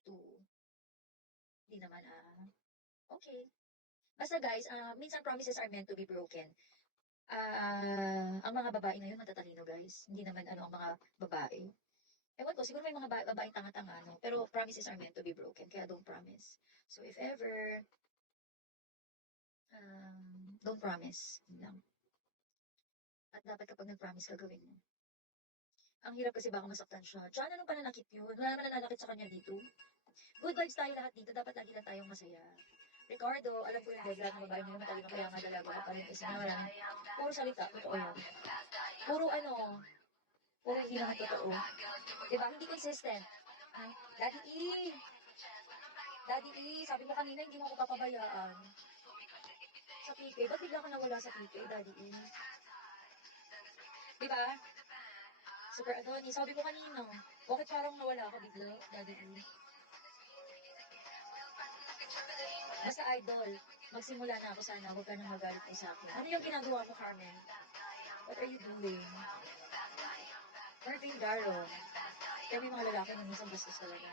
32. Hindi naman, okay. Basta guys, minsan promises are meant to be broken. Ang mga babae ngayon matatalino guys. Hindi naman ano ang mga babae. Ewan ko, siguro may mga babaeng tanga-tanga, no? Pero promises are meant to be broken, kaya don't promise. So if ever, don't promise. Yun lang. At dapat kapag nag-promise, gagawin mo. Ang hirap kasi baka masaktan siya. Diyan, anong pananakit yun? Wala naman nananakit sa kanya dito. Good vibes tayo lahat dito. Dapat lagi lang tayong masaya. Ricardo, alam ko yung lahat ng babae ngayon matalino kaya nga dalaga ka pa rin kasi nga wala nang puro salita. Totoo yan. Puro puro hindi naman totoo. Diba? Hindi consistent. Daddy E! Daddy E, sabi mo kanina hindi mo ako papabayaan. Sa PK, ba't bigla ka nawala sa PK, Daddy E? Diba? Super Adoni, sabi mo kanina, bakit parang nawala ka bigla, Daddy E? Basta idol, magsimula na ako sana, huwag ka nang magalit mo sa akin. Ano yung ginagawa mo, Carmen? What are you doing? Marvin Daron. Kaya may mga lalaki na minsan bastos talaga.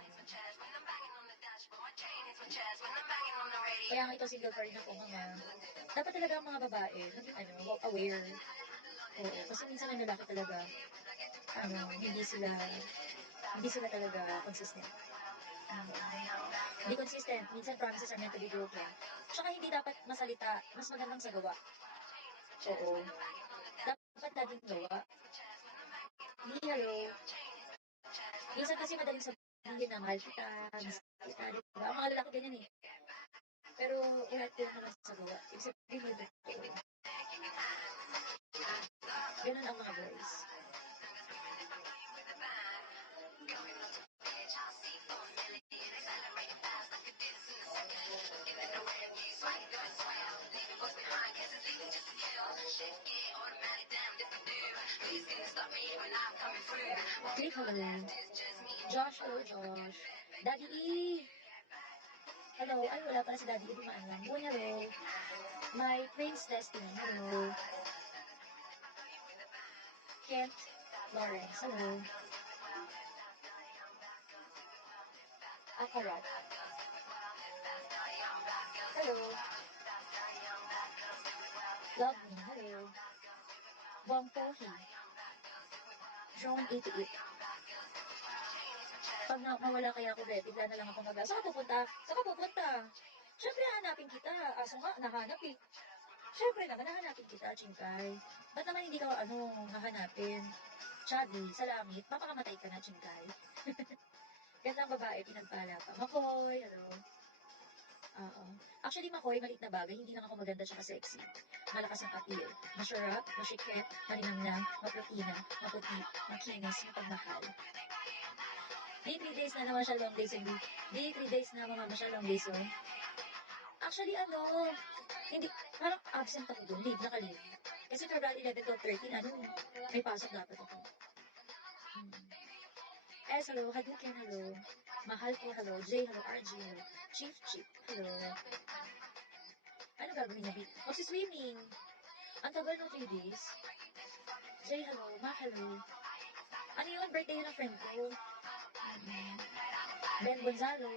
Kaya nga ito single pa rin ako mga. Dapat talaga ang mga babae, maging aware. Oo, kasi minsan ang lalaki talaga, hindi sila talaga consistent. Hindi consistent. Minsan promises are meant to be broken. Tsaka hindi dapat masalita. Mas magandang sa gawa. Oo. Dapat laging gawa. Hindi, hello. Minsan kasi madaling sabihin na mahal kita, miss kita, diba? Ang mga lalaki ganyan eh. Pero lahat ko naman sa gawa. Ibig sabihin mo totoo. Ganun ang mga boys. Click hello. Josh, hello Josh. Daddy E! Hello. Ay, wala pala si Daddy E. Dumaan lang. Boy, hello. My Prince Destiny, hello. Kent Lawrence, hello. Akarat. Hello. Love me, hello. Bongpohi. Zone 88. Pag mawala kaya ako, Beth, bigla na lang ako mag- Saan ka pupunta? Saan ka pupunta? Siyempre, hanapin kita. Aso nga, nahanap eh. Siyempre naman, nahanapin kita, Chingkay. Ba't naman hindi ka, hahanapin? Chubby, sa langit, mapakamatay ka na, Chingkay. Gandang babae, pinagpala pa. Makoy, hello. Oo. Actually, Makoy, maliit na bagay, hindi lang ako maganda tsaka sexy. Malakas ang appeal. Masyarap, masikip, malinamnam, maprotina, maputi, makinis, mapagmahal. Di 3 days na naman siya long days, hindi. Di 3 days na mamamasyal long days, oh. Actually, hindi, parang absent ako doon, leave, naka-leave. Kasi February 11 to 13, may pasok dapat ako. Hello, Hadouken, hello. Mahal ko, hello. Jay, hello. RG, hello. Chief, hello. Ano gagawin niya, Bit? Swimming. Ang tagal ng 3 days. Jay, hello. Ma, hello. Ano yun? Birthday yun ng friend ko. Ben Gonzalo.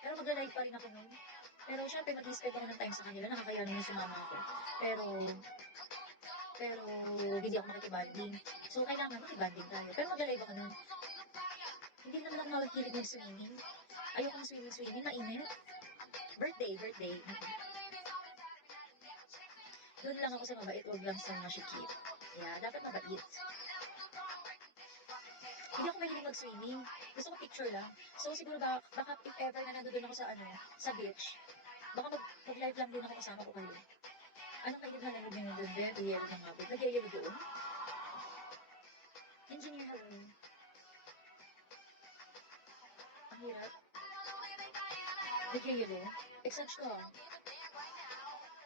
Pero magla-live pa rin ako nun. Pero syempre, mag-spend ako ng time sa kanila. Nakakaya naman sumama ako. Pero, hindi ako makikibanding. So, kailangan makibanding tayo. Pero magla-live ako nun. Hindi naman ako makikilig ng swimming. Ayoko ng swimming. Mainit. Birthday. Doon lang ako sa mabait, huwag lang sa masikip. Yeah, dapat mabait. Hindi ako mahilig mag-swimming. Gusto ko picture lang. So, siguro baka if ever na nandun ako sa beach, baka mag-live lang din ako kasama ko kayo. Anong kayo na nalagay nyo doon? Nagyayelo ng mabot. Nagyayelo doon? Engineer, hello. Ang hirap. Nagyayelo? Exage ko.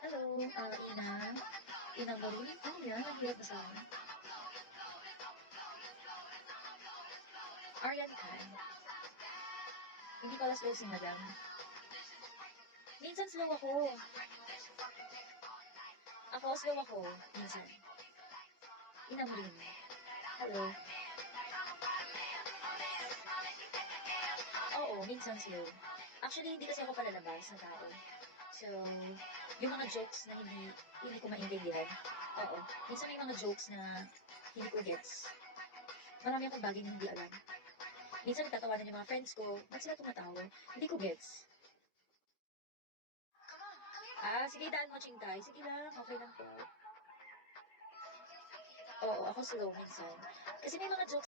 Hello, Ina. Ina Marie. Ano yan? Ang hirap na sa akin. Arian Khan. Hindi pala slow si Madam. Minsan slow ako. Slow ako. Minsan. Inam rin. Hello. Oo, minsan slow. Actually, hindi kasi ako palalabas na tao. So, yung mga jokes na hindi ko maintindihan. Oo. Minsan may mga jokes na hindi ko gets. Marami akong bagay na hindi alam. Minsan nagtatawanan yung mga friends ko, ba't sila tumatawa? Hindi ko gets. Sige, daan mo, Chingkay. Sige lang, okay lang po. Oo, ako slow minsan. Kasi may mga jokes